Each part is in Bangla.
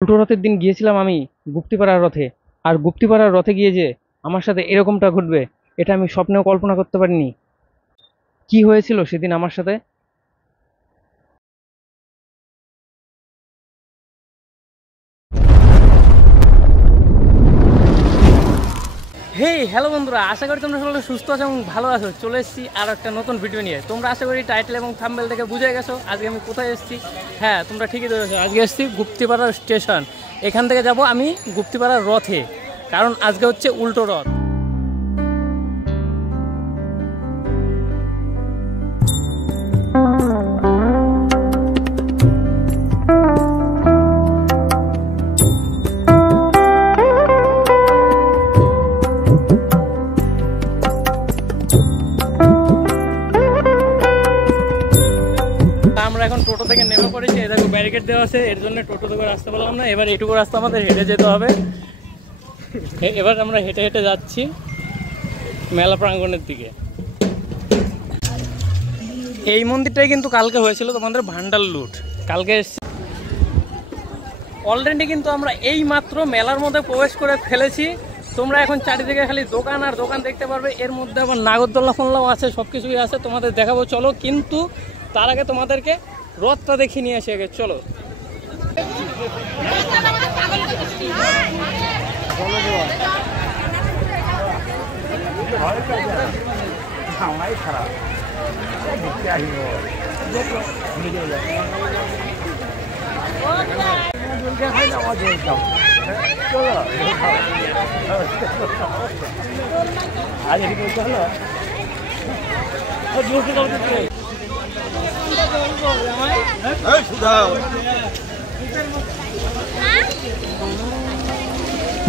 উল্টো রথের দিন গিয়েছিলাম আমি গুপ্তিপাড়ার রথে। আর গুপ্তিপাড়ার রথে গিয়ে যে আমার সাথে এরকমটা ঘটবে, এটা আমি স্বপ্নেও কল্পনা করতে পারিনি। কি হয়েছিল সেদিন আমার সাথে। হ্যালো বন্ধুরা, আশা করি তোমরা সকলে সুস্থ আছো এবং ভালো আছো। চলে এসেছি আর একটা নতুন ভিডিও নিয়ে। তোমরা আশা করি টাইটেল এবং থাম্বনেল দেখে বুঝে গেছো আজকে আমি কোথায় এসেছি। হ্যাঁ, তোমরা ঠিকই ধরেছো, আজকে এসেছি গুপ্তিপাড়ার স্টেশন। এখান থেকে যাব আমি গুপ্তিপাড়ার রথে, কারণ আজকে হচ্ছে উল্টো রথ। আমরা এখন টোটো থেকে নেমে পড়েছি। দেখো ব্যারিকেড দেওয়া আছে, এর জন্য টোটো থেকে আসতে পারলাম না। এবার এইটুকু রাস্তা আমাদের হেঁটে যেতে হবে। এবার আমরা হেঁটে হেঁটে যাচ্ছি মেলা প্রাঙ্গণের দিকে। এই মন্দিরটাই কিন্তু কালকে হয়েছিল তোমাদের ভান্ডার লুট। কালকে অলরেডি কিন্তু আমরা এই মাত্র মেলার মধ্যে প্রবেশ করে ফেলেছি। তোমরা এখন চারিদিকে খালি দোকান আর দোকান দেখতে পারবে। এর মধ্যে আবার নাগরদোল্লা ফোল্লাও আছে, সব কিছুই আছে, তোমাদের দেখাবো চলো। কিন্তু তার আগে তোমাদেরকে রথটা দেখিয়ে নিয়ে আসে আগে, চলো।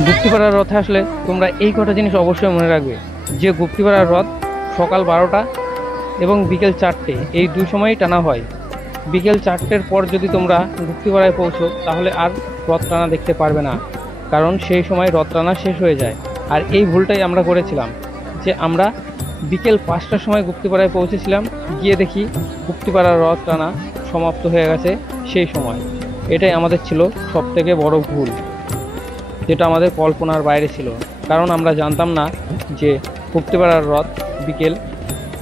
গুপ্তিপাড়ার রথে আসলে তোমরা এই কটা জিনিস অবশ্যই মনে রাখবে, যে গুপ্তিপাড়ার রথ সকাল 12টা এবং বিকেল 4টে, এই দুই সময়ই টানা হয়। বিকেল 4টের পর যদি তোমরা গুপ্তিপাড়ায় পৌঁছো তাহলে আর রথ টানা দেখতে পারবে না, কারণ সেই সময় রথ টানা শেষ হয়ে যায়। আর এই ভুলটাই আমরা করেছিলাম, যে আমরা বিকেল 5টার সময় গুপ্তিপাড়ায় পৌঁছেছিলাম, গিয়ে দেখি গুপ্তিপাড়ার রথ টানা সমাপ্ত হয়ে গেছে সেই সময়। এটাই আমাদের ছিল সবথেকে বড় ভুল, যেটা আমাদের কল্পনার বাইরে ছিল, কারণ আমরা জানতাম না যে গুপ্তিপাড়ার রথ বিকেল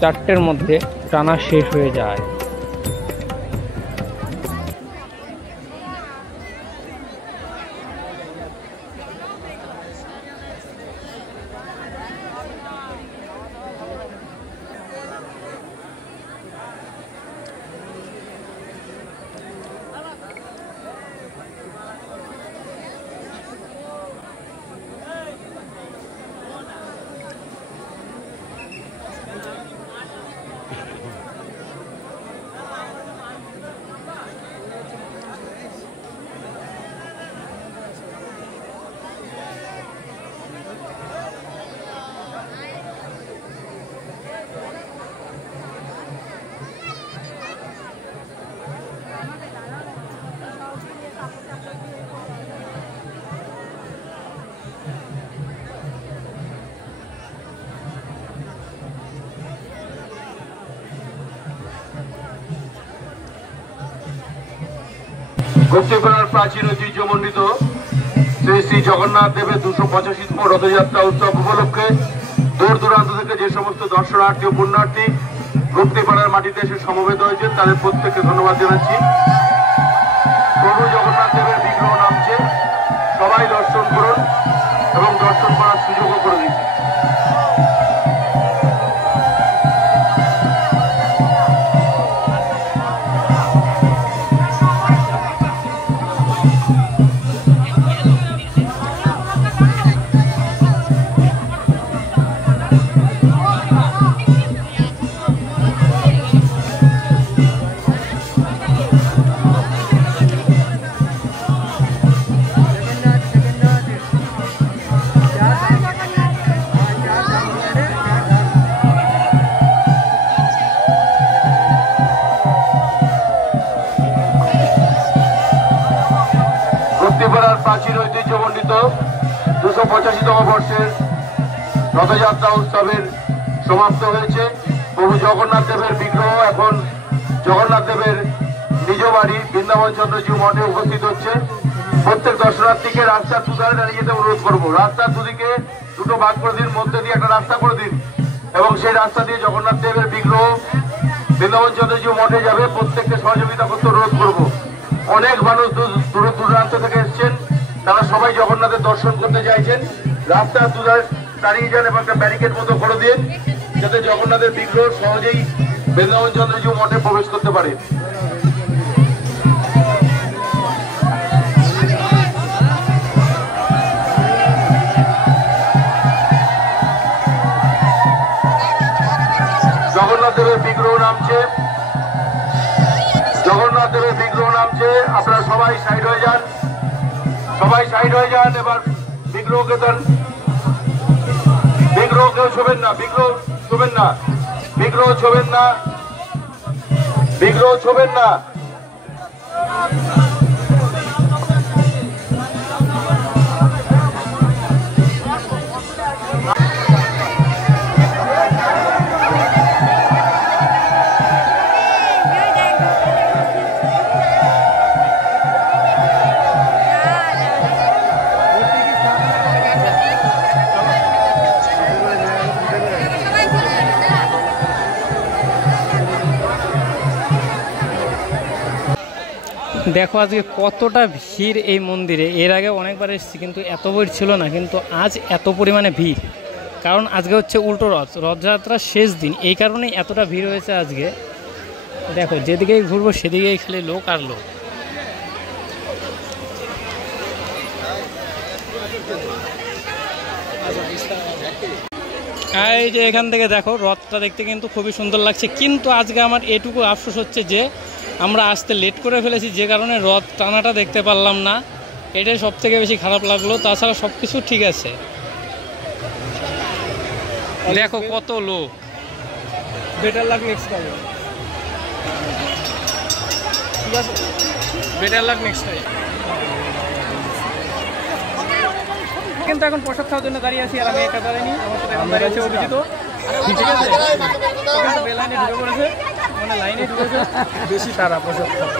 4টের মধ্যে টানা শেষ হয়ে যায়। গুপ্তিপাড়ার প্রাচীন ঐতিহ্যমণ্ডিত শ্রী শ্রী জগন্নাথ দেবের 285তম রথযাত্রা উৎসব উপলক্ষে দূর দূরান্ত থেকে যে সমস্ত দর্শনার্থী ও পুণ্যার্থী গুপ্তিপাড়ার মাটিতে এসে সমবেত হয়েছেন, তাদের প্রত্যেককে ধন্যবাদ জানাচ্ছি। প্রভু জগন্নাথ দেবের বিগ্রহ নামছে, সবাই দর্শন করুন এবং দর্শন করার সুযোগও করে দিন। গুপ্তিপাড়ার প্রাচীন ঐতিহ্যমণ্ডিত 285তম বর্ষের রথযাত্রা উৎসবের সমাপ্ত হয়েছে। প্রভু জগন্নাথ দেবের বিগ্রহ এখন জগন্নাথ দেবের নিজ বাড়ি বৃন্দাবন চন্দ্রজিউ মঠে উপস্থিত হচ্ছে। প্রত্যেক দর্শনার্থীকে রাস্তার দুধারে দাঁড়িয়ে যেতে অনুরোধ করবো। রাস্তার দুদিকে দুটো ভাগ করে দিন, মধ্যে দিয়ে একটা রাস্তা করে দিন এবং সেই রাস্তা দিয়ে জগন্নাথ দেবের বিগ্রহ বৃন্দাবন চন্দ্রজিউ মঠে যাবে। প্রত্যেককে সহযোগিতা করতে অনুরোধ করবো। অনেক মানুষ দূর দূরান্ত থেকে এসছেন, তারা সবাই জগন্নাথের দর্শন করতে চাইছেন। রাস্তার দুধারে দাঁড়িয়ে যান এবং একটা ব্যারিকেড মতো করে দিন, যাতে জগন্নাথের বিগ্রহ সহজেই বৃন্দাবন চন্দ্রজিউ মঠে প্রবেশ করতে পারে। জগন্নাথ দেবের বিগ্রহ নামছে, জগন্নাথ দেবের বিগ্রহ নামছে। আপনারা সবাই সাইড হয়ে যান, সবাই সাইড হয়ে যান। এবার বিগ্রহকে দেন, বিগ্রহ কেউ ছোবেন না, বিগ্রহ ছোবেন না, বিগ্রহ ছোবেন না, বিগ্রহ ছোবেন না। দেখো আজকে কতটা ভিড় এই মন্দিরে। এর আগে অনেকবার এসেছি কিন্তু এত ভিড় ছিল না, কিন্তু আজ এত পরিমাণে ভিড়। কারণ আজকে হচ্ছে উল্টো রথযাত্রার শেষ দিন, এই কারণেই এতটা ভিড় হয়েছে আজকে। দেখো যেদিকেই ঘুরবো সেদিকেই খালি লোক আর লোক। এই যে এখান থেকে দেখো রথটা দেখতে কিন্তু খুবই সুন্দর লাগছে, কিন্তু আজকে আমার এটুকু আফসোস হচ্ছে যে আমরা আসতে লেট করে ফেলেছি, যে কারণে রথ টানাটা দেখতে পারলাম না। এটাই সব থেকে বেশি খারাপ লাগলো, তাছাড়া সব কিছু ঠিক আছে। দেখো কত লোক। বেটার লাক নেক্সট টাইম, ঠিক আছে, বেটার লাক নেক্সট টাইম। কিন্তু এখন প্রসাদ খাওয়ার জন্য দাঁড়িয়ে আছি, আর আমি একা দাঁড়াইনি, আমার সাথে এখন দাঁড়িয়ে আছে অভিজিৎ। ঠিক আছে, লাইনে ঢুকে পড়েছে, মানে লাইনে ঢুকেছে বেশি তারা প্রসাদ খাওয়া।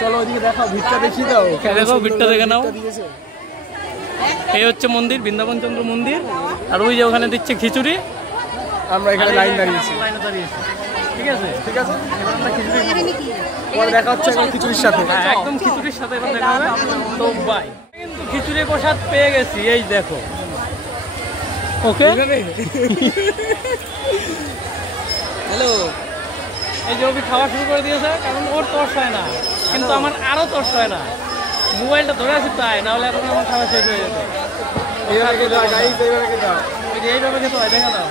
চলো ওইদিকে দেখাও, ভিড়টা দেখিয়ে দাও। দেখো ভিড়টা দেখে নাও। এই হচ্ছে মন্দির, বৃন্দাবন চন্দ্র মন্দির। আর ওই যে ওখানে দিচ্ছে খিচুড়ি, আমরা এখানে লাইন দাঁড়িয়েছি। লাইনে দাঁড়িয়েছি, ঠিক আছে, ঠিক আছে। এবার আমরা খিচুড়ি পরে দেখা হচ্ছে খিচুড়ির সাথে। হ্যাঁ, একদম খিচুড়ির সাথে এবার দেখা হবে। তো বাই, কিন্তু খিচুড়ি প্রসাদ পেয়ে গেছি, এই দেখো। ওকে, হ্যালো। এই যে অভি খাওয়া শুরু করে দিয়েছে, কারণ ওর তর্স হয় না, কিন্তু আমার আরো তর্স হয় না। মোবাইলটা ধরে আছি তাই, নাহলে এখন আমার খাওয়া শেষ হয়ে যেত। এইভাবে খেতে হয় গাইস, এইভাবে খেতে হয়। ওই যে এইভাবে খেতে হয়, দেখে নাও।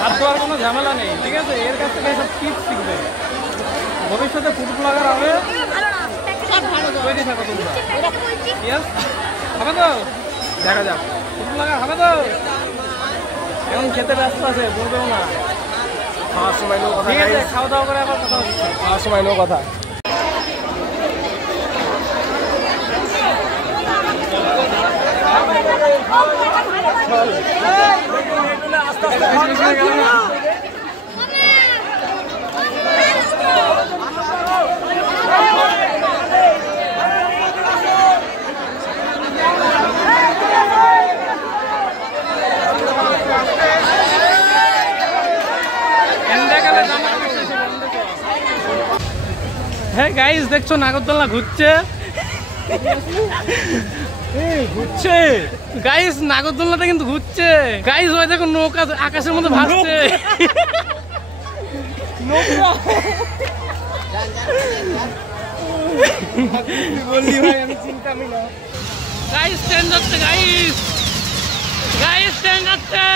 হাত ধোয়ার কোনো ঝামেলা নেই, ঠিক আছে। এর কাছ থেকে এইসব টিপস শিখবে, ভবিষ্যতে ফুড ব্লগার হবে। তৈরি থাকো তোমরা, ইয়েস, হবে তো? দেখা যাক, ফুড ব্লগার হবে তো? এখন খেতে ব্যস্ত আছে, বলবেও না। খাওয়ার সময় নো কথা, ঠিক আছে, খাওয়া দাওয়া করে আবার কথা হচ্ছে। খাওয়ার সময় নো কথা। হ্যাঁ গাইস, দেখছো নাগরদোলনা ঘুরছে, ঘুরছে গাইস, নাগরদোলনাটা কিন্তু ঘুরছে গাইস। ওই দেখো নৌকা আকাশের মধ্যে ভাসছে। গাইস ট্রেন যাচ্ছে, গাইস, গাইস ট্রেন যাচ্ছে।